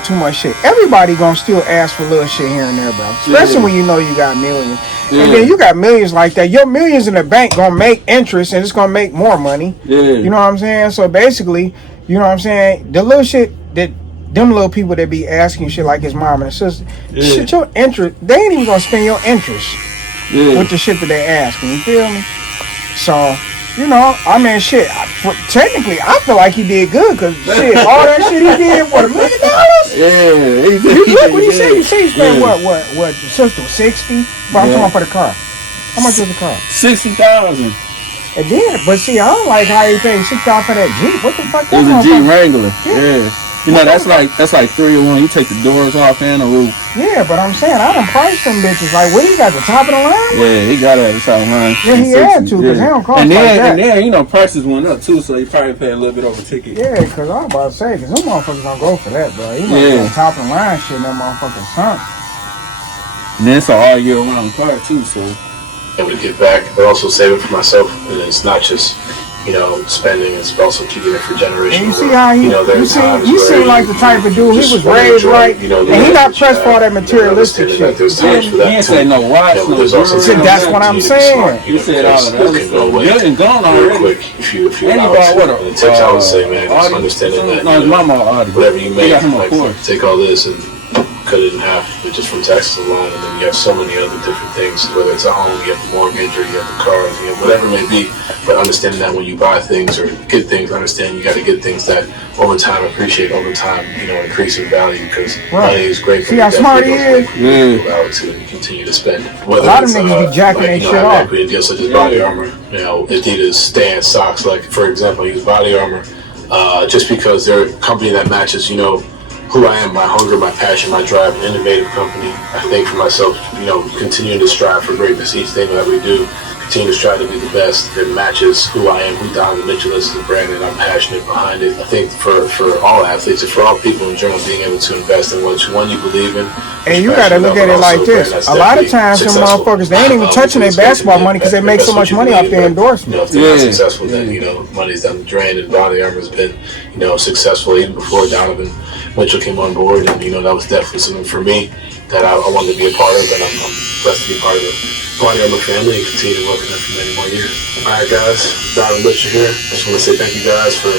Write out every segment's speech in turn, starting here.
for too much shit. Everybody gonna still ask for little shit here and there, bro. Especially when you know you got millions. And then you got millions like that. Your millions in the bank gonna make interest and it's gonna make more money. You know what I'm saying? So basically, you know what I'm saying? The little shit that them little people that be asking shit like his mom and his sister, shit, your interest, they ain't even gonna spend your interest with the shit that they asking. You feel me? So, you know, I mean, shit. Technically, I feel like he did good because shit, all that shit he did, what, $1 million? Yeah, Look what he said. You say he spent what? The sister was 60. But I'm talking about for the car. How much was the car? 60,000. It did, but see, I don't like how he paid $6,000 for that Jeep. What the fuck? It was a Jeep Wrangler. Yeah. You know, that's like 3 or 1. You take the doors off and the roof. Yeah, but I'm saying I done priced them bitches. Like, what he got, the top of the line? Yeah, he got it at the top of the line. Yeah, he had to, because they don't cost like that. And then, you know, prices went up too, so he probably paid a little bit over ticket. Yeah, because I was about to say, because them motherfuckers don't go for that, bro. You know, top of the line shit, that motherfucking sunk. And then it's an all year round car too, so. Able to get back, but also saving for myself, and it's not just, you know, spending, it's also keeping it for generations. And you see how he, you seem like the type of dude, he was raised right, and he not pressed for all that materialistic shit. He didn't say no watch, no jewelry. That's what I'm saying. He said all of that other stuff. Good and gone already. If you allow it. And the tips I would say, man, just understanding that, no, his mama Audi. whatever you make, like, take all this and cut it in half, but just from taxes alone, and then you have so many other different things, whether it's a home, you have the mortgage, or you have the cars, you have whatever it may be, but understanding that when you buy things or get things, understand you got to get things that over time appreciate over time, you know, increase in value, because money is great. See how smart he is? To and you continue to spend. Whether a lot of niggas be jacking that shit off. Equity deals such as Body Armor, you know, Adidas, Stan, socks, like for example, I use Body Armor just because they're a company that matches, you know, who I am, my hunger, my passion, my drive, an innovative company. I think for myself, you know, continuing to strive for greatness each thing that we do, continue to strive to be the best that matches who I am, who Donovan Mitchell is as a brand, and I'm passionate behind it. I think for all athletes and for all people in general, being able to invest in which one you believe in. And you gotta look at it like this. A lot of times some motherfuckers, they ain't even touching their basketball money because they make so much money off their endorsements. You know, if they're not successful, then, you know, money's down the drain, and Body Armor has been, you know, successful even before Donovan Mitchell came on board, and you know that was definitely something for me that I wanted to be a part of, and I'm blessed to be a part of the Body Armor family and continue to work with them for many more years. All right, guys, Donovan Mitchell here. Just want to say thank you guys for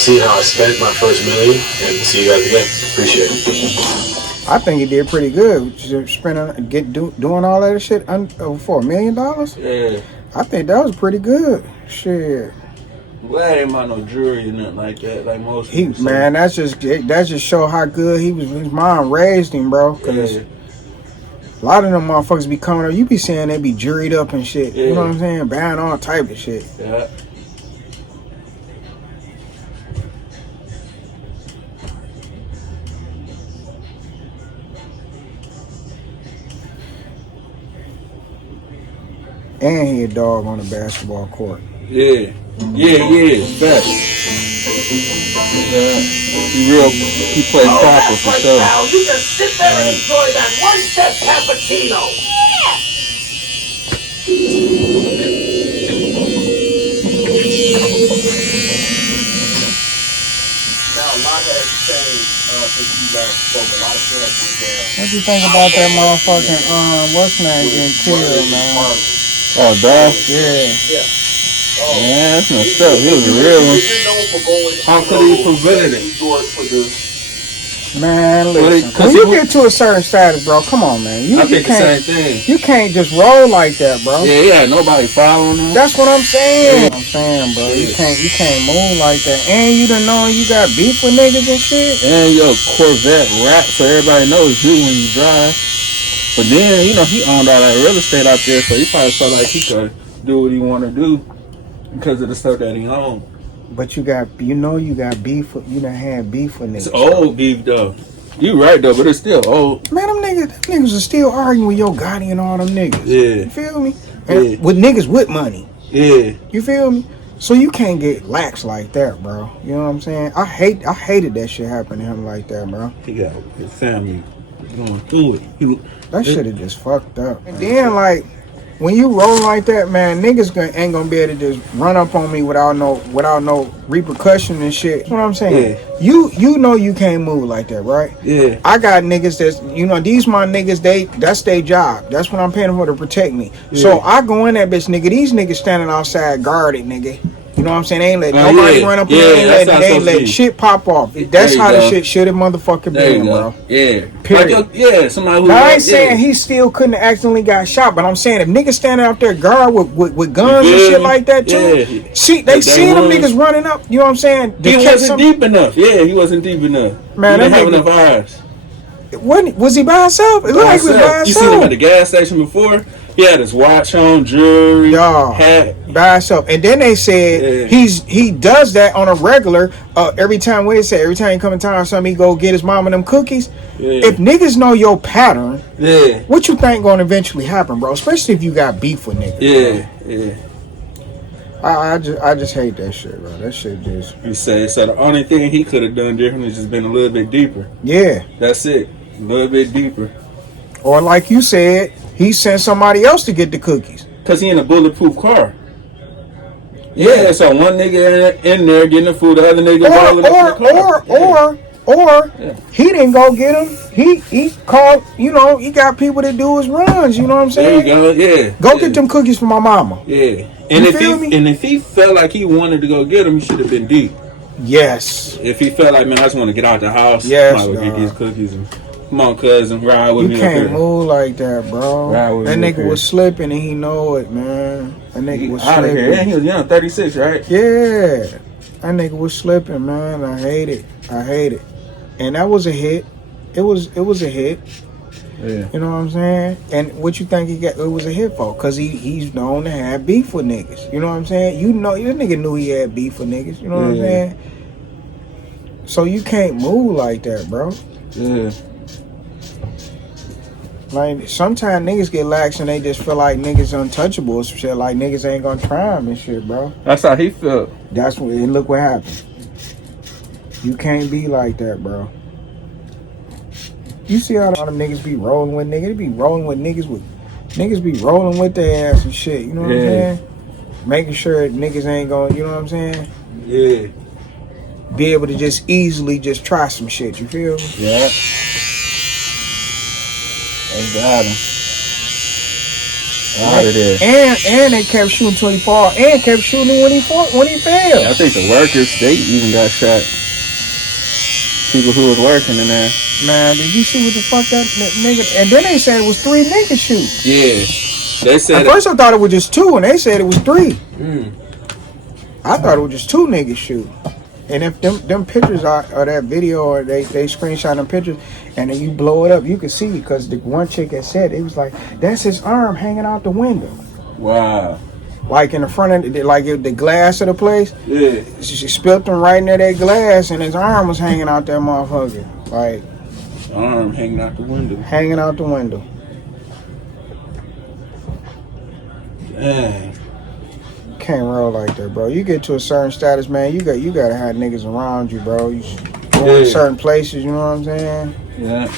seeing how I spent my first million, and see you guys again. Appreciate it. I think he did pretty good. Doing all that shit for $1 million. Yeah, I think that was pretty good. Shit. I'm glad ain't about no jewelry or nothing like that, like most people. Man, that just show how good he was. His mom raised him, bro. Cause a lot of them motherfuckers be coming up. You be saying they be juried up and shit. You know what I'm saying? Buying all type of shit. Yeah. And he a dog on the basketball court. Yeah. That. He plays soccer for sure. Now you just sit there and enjoy that one-step cappuccino. Now a lot has changed since you last spoke. A lot of shit has been there. What you think about that motherfucking what's name getting killed, man? Oh, Dad? Yeah. Yeah, that's messed up. He was a real one. How could he prevent it? Man, listen. When you get to a certain status, bro, come on, man. I think the same thing. You can't just roll like that, bro. Yeah, nobody following him. That's what I'm saying. I'm saying, bro, you can't move like that. And you done know you got beef with niggas and shit. And your Corvette rap, so everybody knows you when you drive. But then, you know, he owned all that real estate out there, so he probably felt like he could do what he want to do because of the stuff that he owned. But you got beef. You done had beef with niggas. It's old beef, though. You right, though, but it's still old. Man, them niggas are still arguing with Yo Gotti and all them niggas. Yeah. You feel me? And with niggas with money. Yeah. You feel me? So you can't get lax like that, bro. You know what I'm saying? I hated that shit happened to him like that, bro. He got his family going through it. That shit is just fucked up. And then, like, when you roll like that, man, niggas ain't gonna be able to just run up on me without no repercussion and shit. That's what I'm saying. Yeah. You know you can't move like that, right? Yeah. I got niggas these my niggas, that's their job. That's what I'm paying them for, to protect me. Yeah. So I go in that bitch, nigga. These niggas standing outside guarded, nigga. You know what I'm saying? They ain't let nobody run up in there. They ain't let shit pop off. That's how the shit should have motherfucking been, bro. Yeah. Period. Like somebody who... Now, I ain't saying he still couldn't have accidentally got shot, but I'm saying if niggas standing out there guard with guns and shit like that too, they see them niggas running up, you know what I'm saying? He wasn't deep enough. Yeah, he wasn't deep enough. Man, he didn't have enough eyes. Was he by himself? It looked like he was by himself. You seen him at the gas station before? He had his watch on, jewelry, hat. By himself. And then they said he does that on a regular. Every time he come in town or something, he go get his mama them cookies. Yeah. If niggas know your pattern, what you think gonna eventually happen, bro? Especially if you got beef with niggas. Yeah. I just hate that shit, bro. That shit just... You say, so the only thing he could have done differently is just been a little bit deeper. Yeah. That's it. A little bit deeper. Or like you said, he sent somebody else to get the cookies. Because he in a bulletproof car. Yeah, so one nigga in there getting the food, the other nigga rolling up in the car. Or he didn't go get him. He called, he got people that do his runs, you know what I'm saying? There you go, yeah. Go get them cookies for my mama. Yeah. And if he felt like he wanted to go get them, he should have been deep. Yes. If he felt like, man, I just want to get out the house, yes, I might get these cookies and come on, cousin, ride with me. You can't move like that, bro. That nigga was slipping and he know it, man. That nigga was out slipping. Of here. Yeah, he was young, 36, right? Yeah. That nigga was slipping, man. I hate it. And that was a hit. It was a hit. Yeah. You know what I'm saying? And what you think it was a hit for? Because he's known to have beef with niggas. You know what I'm saying? This nigga knew he had beef with niggas. You know what I'm saying? So you can't move like that, bro. Yeah. Like, sometimes niggas get lax and they just feel like niggas untouchable or some shit. Like, niggas ain't gonna try him and shit, bro. That's how he felt. And look what happened. You can't be like that, bro. You see how them niggas be rolling with niggas? They be rolling with niggas be rolling with their ass and shit. You know what I'm saying? Making sure niggas ain't going, you know what I'm saying? Yeah. Be able to just easily just try some shit. You feel me? Yeah. They got him. Out of there. And they kept shooting till he fall. And kept shooting when he failed. Yeah, I think the workers, they even got shot. People who was working in there. Man, did you see what the fuck that nigga? And then they said it was 3 niggas shooting. Yeah. They said at first I thought it was just 2, and they said it was 3. I thought it was just 2 niggas shooting. And if them pictures or that video or they screenshot them pictures and then you blow it up, you can see, because the one chick had said, it was like, that's his arm hanging out the window. Wow. Like in the front of the glass of the place. Yeah. She spilled him right near that glass and his arm was hanging out that motherfucker. Like, arm hanging out the window. Hanging out the window. Dang. Can't roll like that, bro. You get to a certain status, man, you gotta have niggas around you, bro. You go in certain places, you know what I'm saying? Yeah.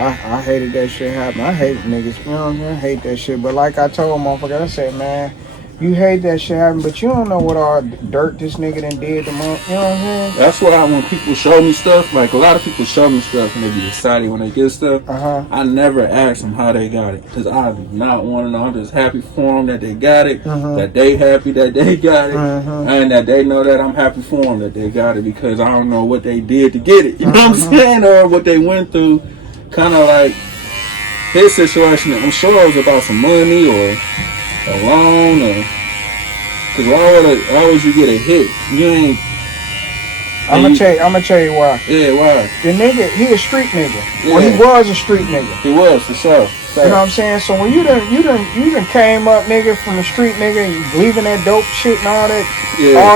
I hated that shit happening. I hate niggas, you know what I'm saying? I hate that shit. But like I told motherfucker, I said, man, you hate that shit happening, but you don't know what all dirt this nigga done did to month. You know what I'm saying? That's why when people show me stuff, like a lot of people show me stuff and they be excited when they get stuff. I never ask them how they got it, because I do not want to know. I'm just happy for them that they got it, that they happy that they got it, and that they know that I'm happy for them that they got it, because I don't know what they did to get it. You know what I'm saying? Or what they went through. Kind of like his situation, I'm sure it was about some money or a loan, or because why would you get a hit? You ain't. I'm gonna tell you why. Yeah, why? The nigga, he a street nigga. Yeah. Well, he was a street nigga. He was, for sure. You know what I'm saying? So when you done came up, nigga, from the street, nigga, and you leaving that dope shit and all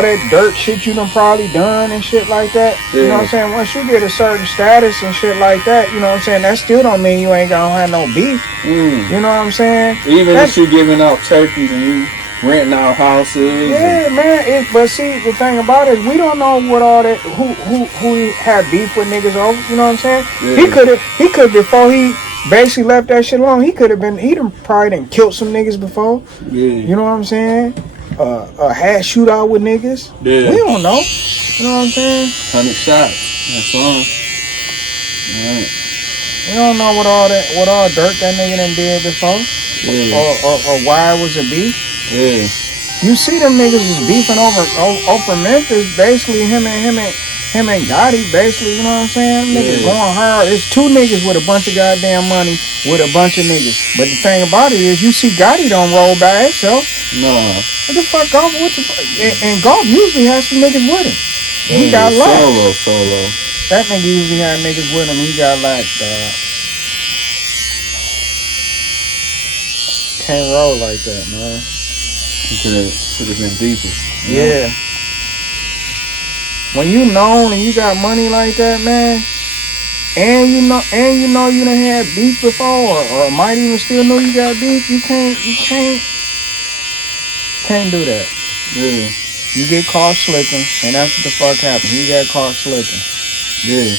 that dirt shit you done probably done and shit like that. You know what I'm saying? Once you get a certain status and shit like that, you know what I'm saying? That still don't mean you ain't gonna have no beef. You know what I'm saying? Even if you giving out turkeys and you renting out houses. Yeah, man. But see, the thing about it is we don't know what all that who he had beef with niggas over. You know what I'm saying? Yeah. He could before he basically left that shit alone. He done probably done killed some niggas before. Yeah. You know what I'm saying? Had shootout with niggas. Yeah. We don't know. You know what I'm saying? 100 shots. That's all. Right. We don't know what all dirt that nigga done did before. Yeah. Or why it was a beef. Yeah. You see them niggas was beefing over Memphis, basically him and Gotti, basically, you know what I'm saying? Niggas going hard. It's two niggas with a bunch of goddamn money with a bunch of niggas. But the thing about it is you see Gotti don't roll by himself. No. What the fuck, Golf? What the fuck? And Golf usually has some niggas with him. He got locked. Solo. That nigga usually had niggas with him. He got locked, dog. Can't roll like that, man. Should have been deeper. Yeah. When you known and you got money like that, man, and you know you done had beef before, or might even still know you got beef, you can't do that. Yeah. You get caught slipping, and that's what the fuck happened. He got caught slipping. Yeah.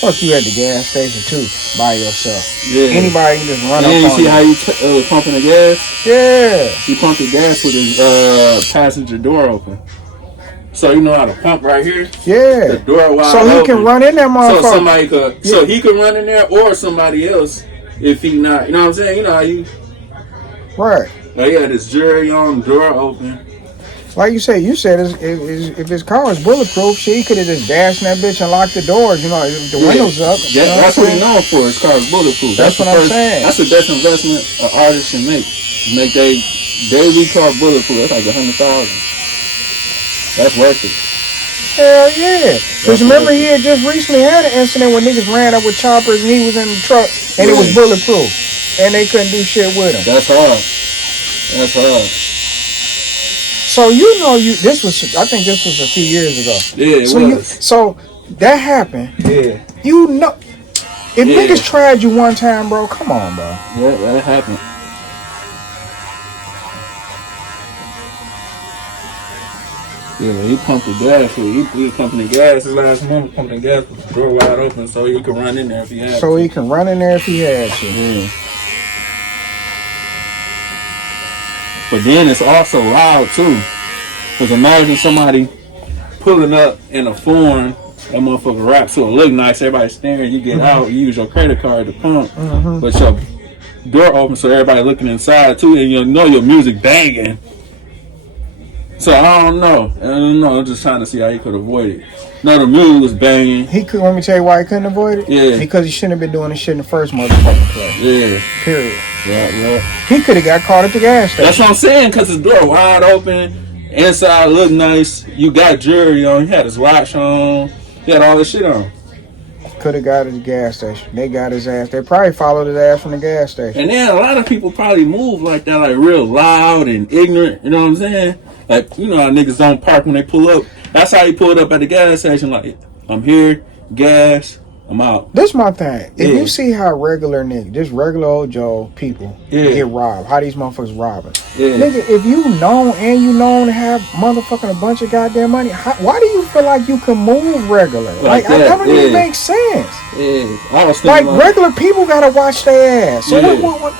Fuck you at the gas station too, by yourself. Yeah. Anybody can just run up on you. You see how you pumping the gas? Yeah. He pumped the gas with his passenger door open. So you know how to pump right here? Yeah. The door wide so he open. Can run in there, motherfucker. So somebody could. Yeah. So he could run in there, or somebody else if he not. You know what I'm saying? You know how you. Right. Like he had his jury on, door open. Like you said if his car was bulletproof, shit, he could have just dashed in that bitch and locked the doors, you know, the windows up. Yeah, that's what he's known for. His car is bulletproof. That's what I'm saying. That's the best investment an artist can make. Make their daily car bulletproof. That's like $100,000. That's worth it. Hell yeah. Because remember he had just recently had an incident where niggas ran up with choppers and he was in the truck and it was bulletproof. And they couldn't do shit with him. That's hard. That's hard. So you know I think this was a few years ago. Yeah, so that happened. Yeah. You know if niggas tried you one time, bro, come on, bro. Yeah, that happened. Yeah, he pumped the gas. He was pumping the gas. His last moment pumping the gas with the door wide open so he could run in there if he had to. So he can run in there if he had to. Yeah. But then it's also loud too. Because imagine somebody pulling up in a foreign, that motherfucker rap so it look nice, everybody staring, you get out, you use your credit card to pump, but your door open so everybody looking inside too, and you know your music banging. So I don't know. I'm just trying to see how he could avoid it. No, the music was banging. Let me tell you why he couldn't avoid it? Yeah. Because he shouldn't have been doing this shit in the first motherfucking place. Yeah. Period. Yeah. He could have got caught at the gas station. That's what I'm saying, because his door wide open, inside look nice, you got jewelry on, he had his watch on, he had all this shit on. Could have got at the gas station. They got his ass. They probably followed his ass from the gas station. And then a lot of people probably move like that, like real loud and ignorant, you know what I'm saying? Like, you know how niggas don't park when they pull up. That's how he pulled up at the gas station. Like, I'm here, gas, I'm out. This my thing. If you see how regular niggas, just regular old Joe people get robbed, how these motherfuckers robbing. Yeah. Nigga, if you known to have motherfucking a bunch of goddamn money, why do you feel like you can move regular? Like that don't even make sense. Yeah. I was thinking like regular people gotta watch their ass. So what?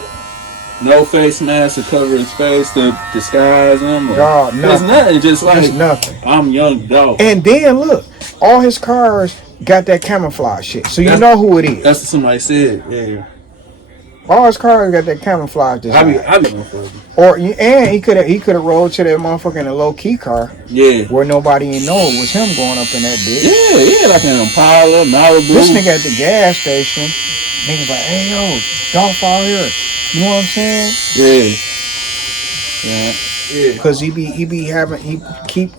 No face mask to cover his face to disguise him. God, nothing. There's nothing. Just like there's nothing. I'm young dog. And then look, all his cars got that camouflage shit, so you know who it is. That's what somebody said. Yeah. All his cars got that camouflage design. I be and he could have rolled to that motherfucking low key car. Yeah. Where nobody even know it was him going up in that bitch. Yeah, like an Impala, Malibu. This nigga at the gas station, niggas like, hey yo, Dolph out here. You know what I'm saying? Yeah. Cause he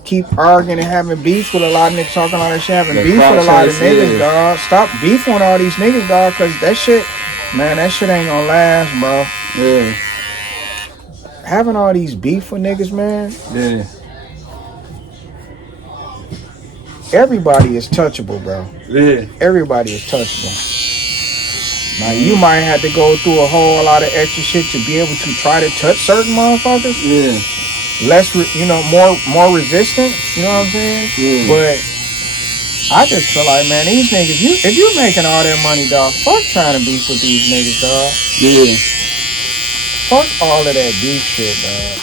keep arguing and having beef with a lot of niggas, talking all that shit, having beef with a lot of niggas, dog. Stop beefing with all these niggas, dog, cause that shit ain't gonna last, bro. Yeah. Having all these beef with niggas, man. Yeah. Everybody is touchable, bro. Yeah. Everybody is touchable. Now you might have to go through a whole lot of extra shit to be able to try to touch certain motherfuckers. Yeah. Less, more resistant. You know what I'm saying? Yeah. But I just feel like, man, these niggas, if you making all that money, dog, fuck trying to beef with these niggas, dog. Yeah. Fuck all of that beef shit, dog.